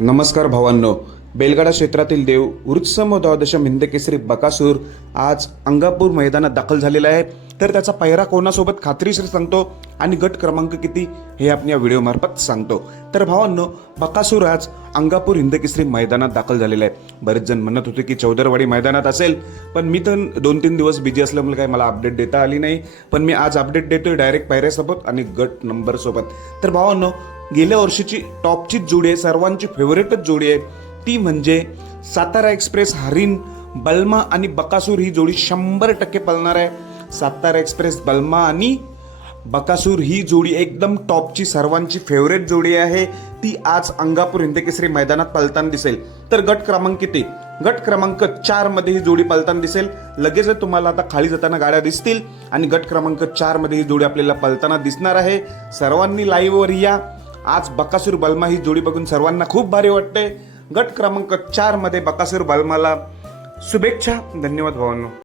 नमस्कार भावांनो. बेलगाडा क्षेत्रातील देव वृत्सम द्वादशम हिंदकेसरी बकासूर आज अंगापूर मैदानात दाखल झालेला आहे. तर त्याचा पहिरा कोणासोबत खात्रीशीर सांगतो आणि गट क्रमांक किती हे आपण या व्हिडिओमार्फत सांगतो. तर भावांनो बकासूर आज अंगापूर हिंदकेसरी मैदानात दाखल झालेला आहे. बरेच जण म्हणत होते की चौदरवाडी मैदानात असेल पण मी तर दोन तीन दिवस बिझी असल्यामुळे काही मला अपडेट देता आली नाही. पण मी आज अपडेट देतोय डायरेक्ट पायऱ्यासोबत आणि गट नंबरसोबत तर भावांनो गेल्या वर्षीची टॉपचीच जोडी आहे सर्वांची फेवरेटच जोडी आहे. ती म्हणजे सातारा एक्सप्रेस हरिण बल्मा आणि बकासूर ही जोडी शंभर टक्के पळणार आहे. सातारा एक्सप्रेस बल्मा आणि बकासूर ही जोडी एकदम टॉपची सर्वांची फेवरेट जोडी आहे. ती आज अंगापूर हिंदकेसरी मैदानात पळताना दिसेल. तर गट क्रमांक किती? गट क्रमांक चारमध्ये ही जोडी पळताना दिसेल. लगेच तुम्हाला आता खाली जाताना गाड्या दिसतील आणि गट क्रमांक चारमध्ये ही जोडी आपल्याला पळताना दिसणार आहे. सर्वांनी लाईव्हवर या. आज बकासूर बल्मा ही जोडी बघून सर्वांना खूप भारी वाटते गट क्रमांक चारमध्ये बकासूर बल्माला शुभेच्छा. धन्यवाद भावांनो.